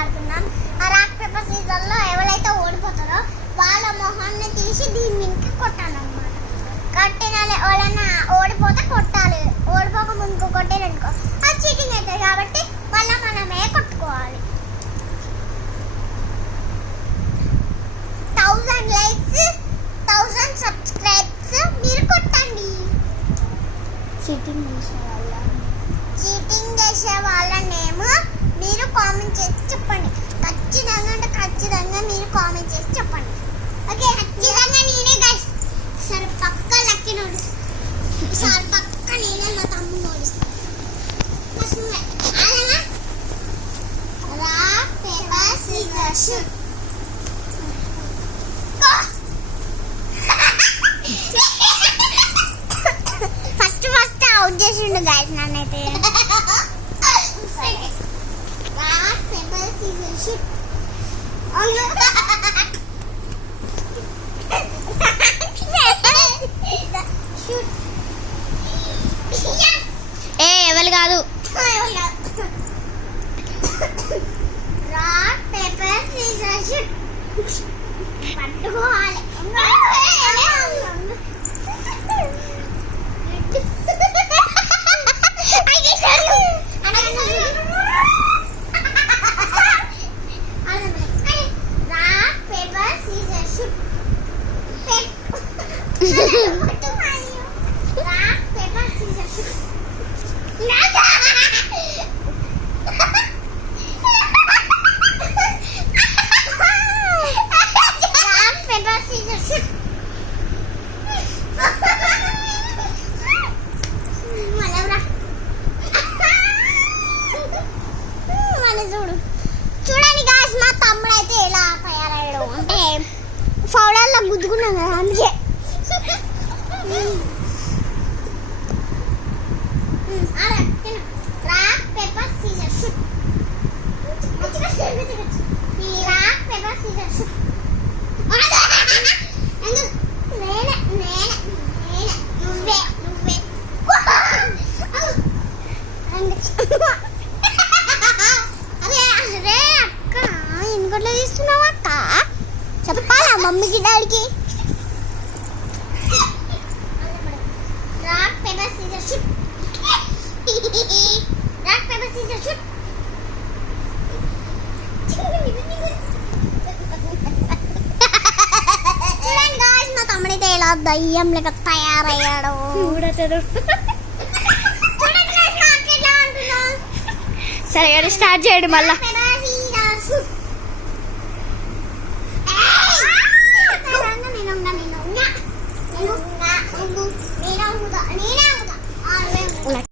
ఆడుతున్నాం. ఆ rock paper Caesar లో ఎవరైతే ఓడిపోతారో వాళ్ళ మొహాన్ని తీసి దీని మీదకి కొట్టాలన్నమాట. కట్టిన వాళ్ళని ఓడిపోతే కొట్టాలి, ఓడిపోక ముందుకు కొట్టారనుకో అది చీటింగ్ అవుతుంది. కాబట్టి మళ్ళీ మనమే కొట్టుకోవాలి. 1000 లైక్స్ 1000 సబ్స్క్రైబ్స్ మీరు కొట్టండి. చీటింగ్ చేసే వాళ్ళ నేమ్ మీరు కామెంట్ చేసి చెప్పండి. ఖచ్చితంగా మీరు కామెంట్ చేసి చెప్పండి. ఓకే, ఖచ్చితంగా నేనే గైస్. సరే పక్క లక్కీ నోడు, సార్ పక్క నేనే మా తమ్ముడు నోడిస్తాను. Rock paper scissor shoot. First out చేసిండు గైస్ నన్నైతే. Rock paper scissor shoot. ఎవరు కాదు. Rock paper scissor shoot. పట్టుకోవాలి. Rock paper scissor shoot. Rock paper scissor shoot. Rock paper scissor shoot. చూడండి గాయ్స్, మా తమ్ముడు అయితే ఎలా తయారయ్యాడు అంటే ఫౌడర్లో గుద్దుకున్నాం కదా అందుకే. Rock paper scissor shoot. Rock paper scissor shoot. అరే అక్క ఎందుకట్లా తీస్తున్నావు అక్క? చెప్పాలా మమ్మీకి డాడీకి? Rock paper scissor shoot. Rock paper scissor shoot. చూడండి గాయ్స్, మా తమ్ముడైతే ఎలా దయ్యం లెక్క తయారయ్యాడు. సరే స్టార్ట్ చేయండి మళ్ళా. నేను